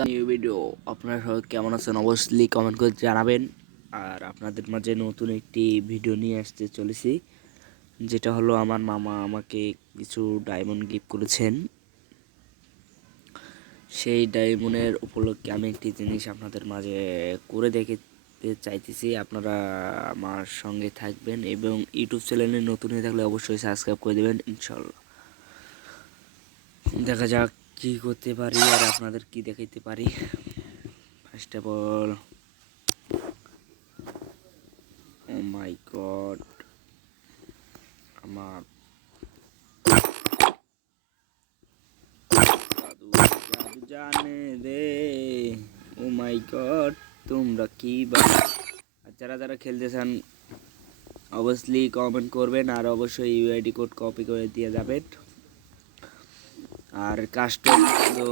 another new video. আপনারা সবাই কেমন আছেন অবশ্যই কমেন্ট করে জানাবেন। আর আপনাদের মাঝে নতুন একটি ভিডিও নিয়ে আসতে চলেছি, যেটা হলো আমার মামা আমাকে কিছু ডায়মন্ড গিফট করেছেন। সেই ডায়মন্ডের উপলক্ষে আমি একটি জিনিস আপনাদের মাঝে করে দেখাতে চাইতেছি। আপনারা আমার সঙ্গে থাকবেন এবং ইউটিউব চ্যানেলে নতুন হয়ে থাকলে অবশ্যই সাবস্ক্রাইব করে দেবেন ইনশাল্লাহ। দেখা যাক কি করতে পারি আর আপনাদের কি দেখাইতে পারি। First of all, oh my God, আমার জাদু জাদু জানে রে। ও মাই গড, তোমরা কি বা যারা যারা খেলতে চান অবশ্যই কমেন্ট করবেন আর অবশ্যই ইউআইডি কোড কপি করে দিয়ে যাবেন। আর কাস্টম তো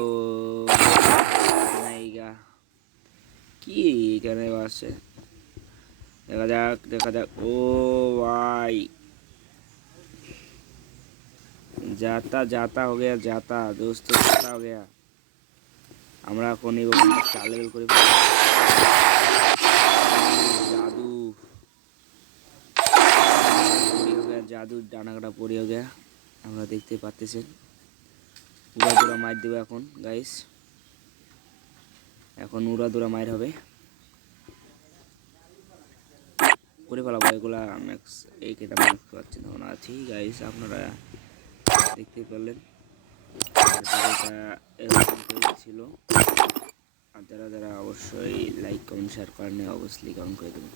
নাইগা কি এখানে আছে, দেখা যাক। ও ভাই, जाता जाता हो गया, जाता दोस्तों, जाता हो गया। আমরা এখন এই ওখানটা 4 লেভেল করে ফেলবো। जादू पूरी हो गया, जादू ডানা কাটা पूरी हो गया। আমরা দেখতে পাচ্ছেন উড়াদুরা মার দেব এখন গাইস, এখন উড়াদুরা মার হবে, করে ফেলাবো এগুলা ম্যাক্স। এই কেটা ম্যাক্স পাচ্ছি না আছি গাইস, আপনারা দেখতে পেলেন ভিডিওটা এরকম ছিল। আর যারা যারা অবশ্যই লাইক কমেন্ট শেয়ার করেন অবশ্যই কমেন্ট করে দেবেন।